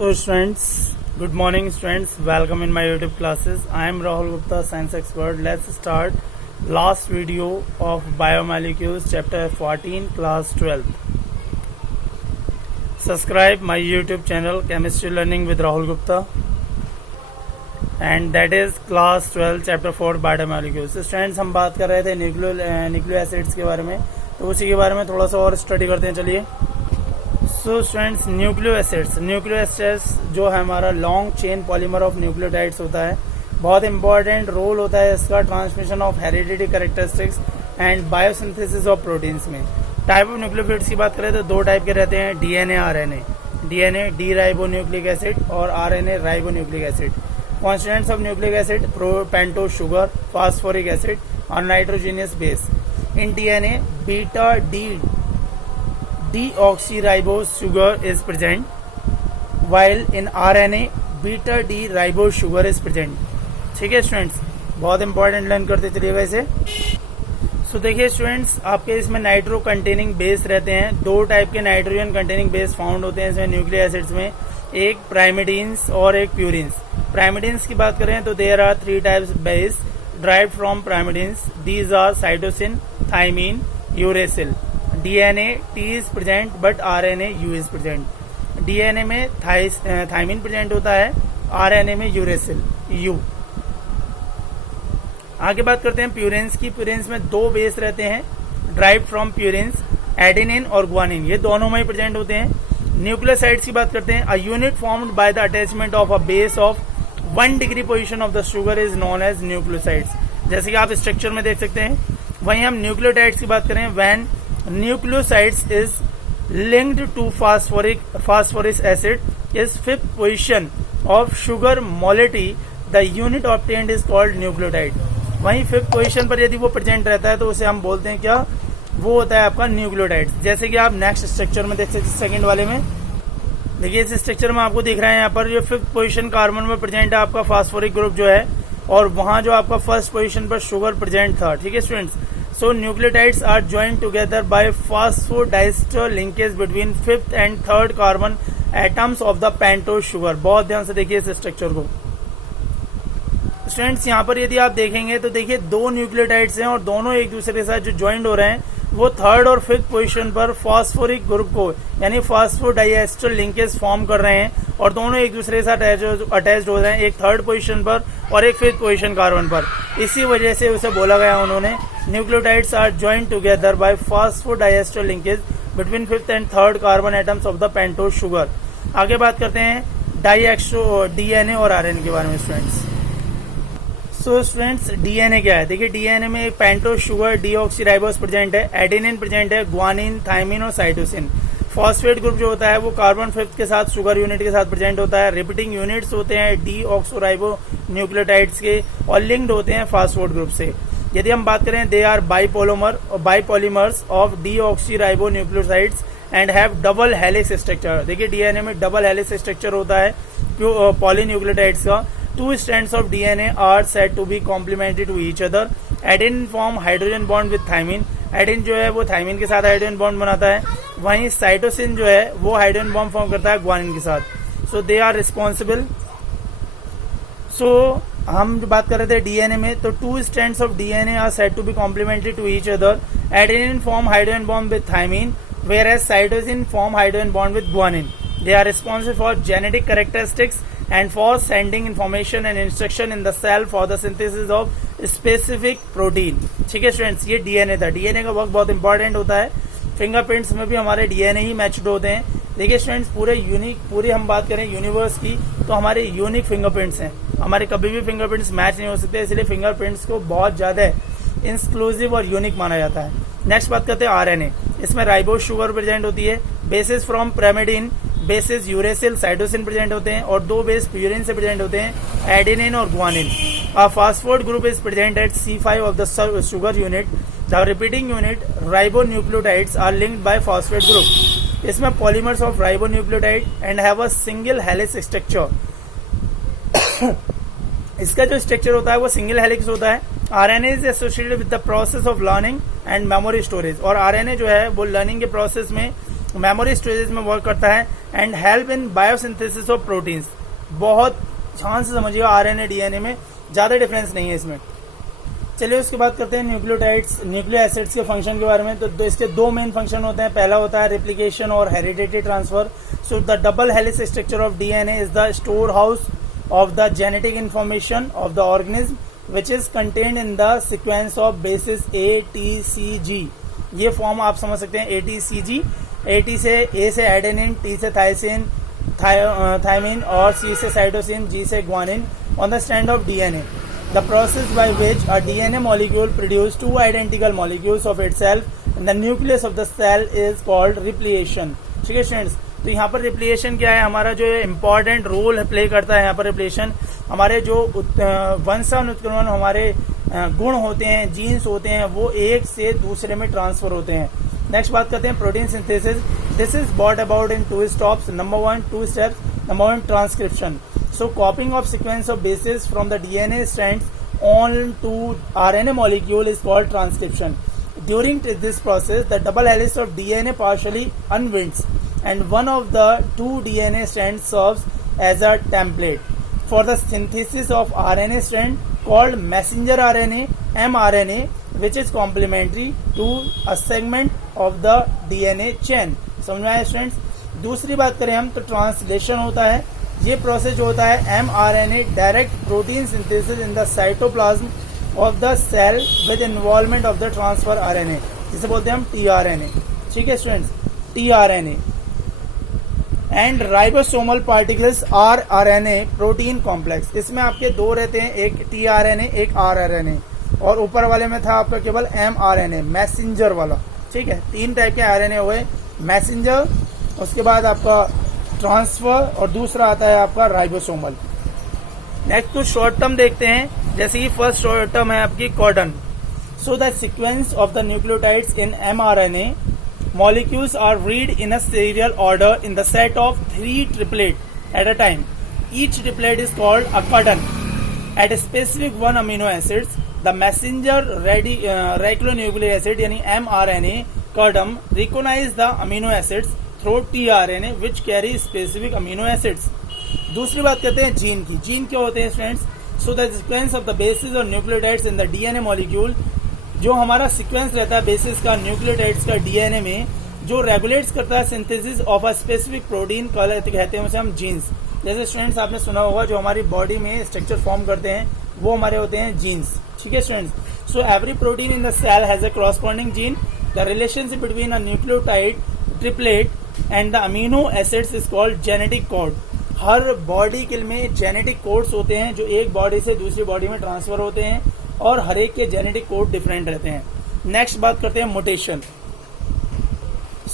So students, good morning students, welcome in my YouTube classes. I am Rahul Gupta, science expert. Let's start last video of biomolecules chapter 14 class 12. Subscribe my YouTube channel Chemistry Learning with Rahul Gupta, and that is class 12 chapter 4 biomolecules. So students, हम बात कर रहे थे nucleo acids के बारे में, तो उसी के बारे में थोड़ा सा और स्टडी करते हैं. चलिए. सो स्टूडेंट्स, न्यूक्लियो एसिड्स जो है हमारा long chain polymer of nucleotides होता है. बहुत इंपॉर्टेंट रोल होता है इसका transmission of heredity characteristics and biosynthesis of proteins में. टाइप ऑफ न्यूक्लियोफिल्ड्स की बात करें तो दो टाइप के रहते हैं, DNA RNA. DNA D ribonucleic acid और RNA ribonucleic acid. Constituents of nucleic acid pentose sugar, phosphoric acid और nitrogenous base. In DNA beta D deoxyribose sugar is present, while in RNA beta D ribose sugar is present. ठीक है students, बहुत important learn करते चलिएगा इसे. सो देखिए students, आपके इसमें नाइट्रो कंटेनिंग बेस रहते हैं. दो टाइप के नाइट्रोजन कंटेनिंग बेस फाउंड होते हैं इसमें न्यूक्लिक एसिड्स में, एक प्राइमिडीन्स और एक प्यूरिन्स. प्राइमिडीन्स की बात करें तो there are three types base derived from pyrimidines. These are cytosine, thymine, uracil. DNA T is present but RNA U is present. DNA में थाइमिन प्रेजेंट होता है, RNA में यूरेसिल U. आगे बात करते हैं प्यूरिन्स की. प्यूरिन्स में दो बेस रहते हैं ड्राइव फ्रॉम प्यूरिन्स, एडेनिन और ग्वानिन. ये दोनों में ही प्रेजेंट होते हैं. न्यूक्लियोसाइड्स की बात करते हैं. A unit formed by the attachment of a base of 1 degree position of the sugar is known as nucleosides. जैसे कि आप स्ट्रक्चर में देख सकते हैं. वहीं हम न्यूक्लियोटाइड्स की बात करें, when nucleosides is linked to phosphoric acid is fifth position of sugar moiety, the unit obtained is called nucleotide. वहीं फिफ्थ पोजीशन पर यदि वो प्रेजेंट रहता है तो उसे हम बोलते हैं क्या, वो होता है आपका न्यूक्लियोटाइड. जैसे कि आप नेक्स्ट स्ट्रक्चर में देख सकते हैं, सेकंड वाले में देखिए. इस स्ट्रक्चर में आपको दिख रहा है यहाँ पर ये फिफ्थ पोजीशन कार्बन में प्रेजेंट है आपका फास्फोरिक ग्रुप जो है, और वहां जो आपका फर्स्ट पोजीशन पर शुगर प्रेजेंट था. ठीक है students. So nucleotides are joined together by phosphodiester linkage between fifth and third carbon atoms of the pentose sugar. बहुत ध्यान से देखिए इस स्ट्रक्चर को. स्टूडेंट्स, यहाँ पर यदि आप देखेंगे तो देखिए दो न्यूक्लियोटाइड्स हैं और दोनों एक दूसरे के साथ जो ज्वाइंट हो रहे हैं वो थर्ड और फिफ्थ पोजीशन पर फॉस्फोरिक ग्रुप को यानी फॉस्फोडाइएस्टर लिंकेज फॉर्म कर रहे हैं, और दोनों एक दूसरे के साथ अटैच्ड हो रहे हैं, एक थर्ड पोजीशन पर और एक फिफ्थ पोजीशन कार्बन पर. इसी वजह से उसे बोला गया उन्होंने nucleotides are joint together by phosphodiester linkage between fifth and third carbon atoms of the pentose sugar. आगे बात करते हैं डाइएक्सो डीएनए और आरएनए के बारे में स्टूडेंट्स. सो स्टूडेंट्स, डीएनए क्या है? देखिए डीएनए में पेंटोज शुगर डीऑक्सीराइबोस प्रेजेंट है, एडेनिन प्रेजेंट है, ग्वानिन, थाइमिन और साइटोसिन. फॉस्फेट ग्रुप जो होता है वो कार्बन फिफ्थ के साथ शुगर यूनिट के साथ प्रेजेंट होता है. रिपीटिंग यूनिट्स होते हैं डीऑक्सोराइबो न्यूक्लियोटाइड्स के और लिंक्ड होते हैं फास्फोड ग्रुप से. यदि हम बात करें, they are biopolymers of deoxyribonucleosides and have double helix structure. देखिए डीएनए में डबल हेलिक्स स्ट्रक्चर होता है पॉलीन्यूक्लियोटाइड्स का. Two strands of DNA are said to be complementary to each other. Adenine form hydrogen bond with thymine. Adin जो है वो thymine के साथ हाइड्रोजन बॉन्ड बनाता है. वहीं साइटोसिन जो है वो हाइड्रोजन बॉन्ड फॉर्म करता है ग्वानिन के साथ. सो दे आर रिस्पॉन्सिबल. सो हम जो बात कर रहे थे डीएनए में, तो two strands of DNA are said to be complementary to each other. Adenine form hydrogen bond with thymine, whereas cytosine form hydrogen bond with guanine. They are responsible for genetic characteristics and for sending information and instruction in the cell for the synthesis of specific protein. ठीक है students, ये DNA था. DNA का work बहुत important होता है. Fingerprints में भी हमारे डीएनए ही मैच्ड होते हैं. देखिए स्टूडेंट्स, पूरे हम बात करें यूनिवर्स की तो हमारे यूनिक फिंगरप्रिंट्स हैं. हमारे कभी भी फिंगरप्रिंट्स मैच नहीं हो सकते, इसलिए फिंगरप्रिंट्स को बहुत ज्यादा एक्सक्लूसिव और यूनिक माना जाता है. नेक्स्ट बात करते हैं आरएनए. इसमें राइबोस शुगर प्रेजेंट होती है, basis from pyrimidine, basis uracil, cytosine present होते हैं, और दो बेस प्यूरिन से प्रेजेंट होते हैं, एडेनिन और guanine. A phosphate group is present at C5 of the sugar unit. The repeating unit ribonucleotides are linked by phosphate group. इसमें polymers of ribonucleotide and have a single helix structure. इसका जो structure होता है वो single helix होता है. RNA is associated with the process of learning and memory storage. और RNA जो है वो लर्निंग के प्रोसेस में मेमोरी स्टोरेज में वर्क करता है and help in biosynthesis of proteins. बहुत ध्यान से समझिएगा, आरएनए डीएनए में ज्यादा डिफरेंस नहीं है इसमें। चलिए उसके बाद करते हैं न्यूक्लियोटाइड्स, न्यूक्लियो एसिड्स के फंक्शन के बारे में। तो इसके दो मेन फंक्शन होते हैं। पहला होता है रेप्लिकेशन और heredity transfer. So the double helix structure of DNA is the store house of the genetic information of the organism which is contained in the sequence of basis ATCG। ये form आप समझ सकते हैं ATCG। A से adenine, T से थाइसिन, thiamine और C से cytosine, G से guanine on the strand of DNA. The process by which a DNA molecule produces two identical molecules of itself in the nucleus of the cell is called replication. ठीक है students, तो यहाँ पर replication क्या है, हमारा जो इम्पोर्टेंट रोल प्ले करता है यहाँ पर रिप्लिकेशन। हमारे जो वंशानुक्रमण हमारे गुण होते हैं, जीन्स होते हैं, वो एक से दूसरे में ट्रांसफर होते हैं। नेक्स्ट बात करते हैं protein synthesis. This is bought about in 2 steps. Number 1 2 steps. Number 1 transcription. So copying of sequence of bases from the DNA strands on to RNA molecule is called transcription. During this process, the double helix of DNA partially unwinds, and one of the 2 DNA strands serves as a template for the synthesis of RNA strand called messenger RNA (mRNA), which is complementary to a segment of the DNA chain. समझ में आया students? दूसरी बात करें हम तो translation होता है। ये प्रोसेस जो होता है mRNA direct protein synthesis in the cytoplasm of the cell with involvement of the transfer RNA, जिसे बोलते हैं हम tRNA। ठीक है students, tRNA and ribosomal particles rRNA protein complex. इसमें आपके दो रहते हैं, एक tRNA एक rRNA, और ऊपर वाले में था आपका केवल mRNA मैसेंजर वाला। ठीक है, 3 टाइप के RNA हुए, मैसेंजर, उसके बाद आपका ट्रांसफर और दूसरा आता है आपका राइबोसोमल। नेक्स्ट कुछ शॉर्ट टर्म देखते हैं, जैसे कि फर्स्ट शॉर्ट टर्म है आपकी codon. So the sequence of the nucleotides in mRNA molecules are read in a serial order in the set of 3 triplet at a time. Each triplet is called a codon. At a specific 1 amino acids, the messenger radiculonucleic acid यानी mRNA codon recognize the amino acids through tRNA which carry specific amino acids. दूसरी बात करते हैं gene की। Gene क्या होते हैं students? So the sequence of the bases और nucleotides in the DNA molecule, जो हमारा सीक्वेंस रहता है बेसिस का न्यूक्लियोटाइड्स का डीएनए में, जो रेगुलेट्स करता है synthesis of a specific protein, कहते हैं उसे हम जीन्स। जैसे स्टूडेंट्स आपने सुना होगा जो हमारी बॉडी में स्ट्रक्चर फॉर्म करते हैं वो हमारे होते हैं जीन्स। ठीक है students, so every protein in the cell has a corresponding gene. The relationship between a nucleotide triplet and the amino acids is called genetic code. हर बॉडी के में जेनेटिक कोड्स होते हैं जो एक बॉडी से दूसरी बॉडी में ट्रांसफर होते हैं, और हर एक के जेनेटिक कोड डिफरेंट रहते हैं। नेक्स्ट बात करते हैं म्यूटेशन।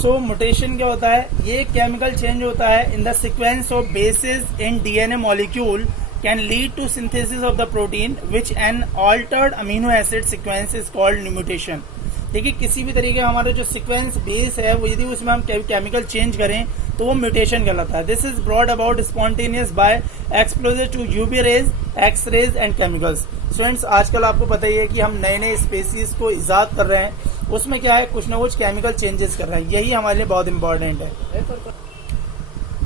सो म्यूटेशन क्या होता है? ये केमिकल चेंज होता है in the sequence of bases in DNA molecule can lead to synthesis of the protein which an altered amino acid sequence is called mutation. देखिए, किसी भी तरीके का हमारा जो सीक्वेंस बेस है वो यदि उसमें हम केमिकल चेंज करें तो वो म्यूटेशन कहलाता है। This is brought about spontaneous by exposure to UV rays, X rays and chemicals. Students, आजकल आपको पता ही है कि हम नए नए स्पेसीज को इजाद कर रहे हैं, उसमें क्या है, कुछ ना कुछ केमिकल चेंजेस कर रहे हैं, यही हमारे लिए बहुत इंपॉर्टेंट है।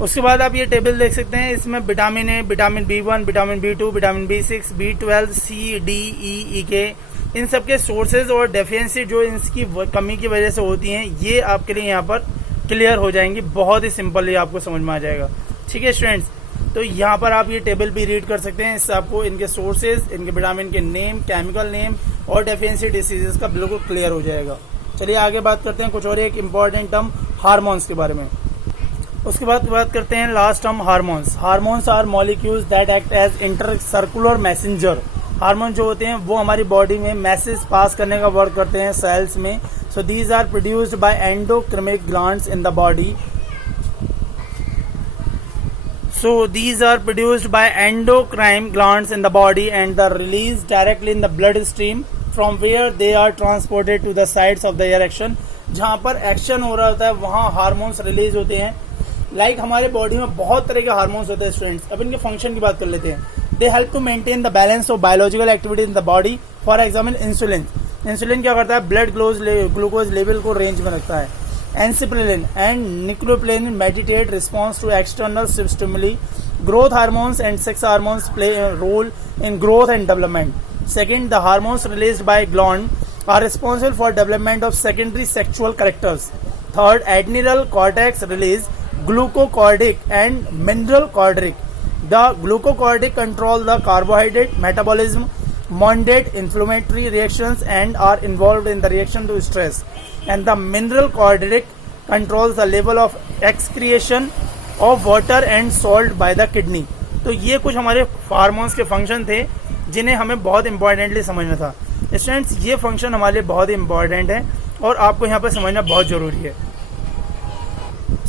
उसके बाद आप ये टेबल देख सकते हैं, इसमें vitamin A, vitamin B1, vitamin B2, vitamin B6, B12, C, D, E, K, इन सब के सोर्सेज और डेफिशिएंसी जो इसकी कमी की वजह से होती हैं, ये आपके लिए यहाँ पर क्लियर हो जाएंगी। बहुत ही सिंपल, ये आपको समझ में आ जाएगा। ठीक है स्टूडेंट्स, तो यहाँ पर आप ये टेबल भी रीड कर सकते हैं, इससे आपको इनके सोर्सेज, इनके विटामिन के नेम, केमिकल नेम और डेफिशिएंसी डिसीजेस का बिल्कुल क्लियर हो जाएगा। चलिए आगे बात करते हैं कुछ और एक इम्पॉर्टेंट टर्म हार्मोन्स के बारे में। उसके बाद बात करते हैं last term hormones. Hormones are molecules that act as inter circular messenger. Hormone जो होते हैं वो हमारी बॉडी में मैसेज पास करने का वर्क करते हैं सेल्स में। So these are produced by endocrine glands in the body. So these are produced by endocrine glands in the body and are released directly in the bloodstream from where they are transported to the sites of the erection. जहाँ पर action हो रहा होता है वहाँ hormones release होते हैं। Like हमारे बॉडी में बहुत तरह के हार्मोन्स होते हैं स्टूडेंट्स। अब इनके फंक्शन की बात कर लेते हैं। They help to maintain the balance of biological activity in the body. For example insulin. Insulin क्या करता है? ब्लड ग्लूकोज लेवल को रेंज में रखता है। enchypalin and niclopiline mediate response to external stimuli. Growth hormones and sex hormones play a role in growth and development. Second, the hormones released by gland are responsible for development of secondary sexual characters. Third, adrenal cortex release glucocorticoid and mineralocorticoid. The glucocorticoid control the carbohydrate metabolism, moderate inflammatory reactions, and are involved in the reaction to stress. And the mineralocorticoid controls the level of excretion of water and salt by the kidney. तो ये कुछ हमारे hormones के function थे जिन्हें हमें बहुत importantly समझना था. स्टूडेंट्स, ये फंक्शन हमारे लिए बहुत ही इंपॉर्टेंट है और आपको यहाँ पर समझना बहुत जरूरी है.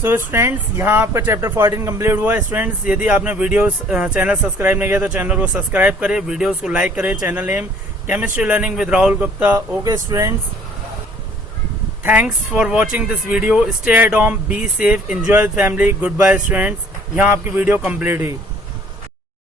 सो स्टूडेंट्स, यहाँ आपका चैप्टर 14 कंप्लीट हुआ है. स्टूडेंट्स, यदि आपने वीडियोस चैनल सब्सक्राइब नहीं किया तो चैनल को सब्सक्राइब करें, वीडियोस को लाइक करें. Channel name chemistry learning with Rahul Gupta. Okay students, thanks for watching this video. Stay at home, be safe, enjoy with family. Good bye students. यहाँ आपकी वीडियो कंप्लीट हुई.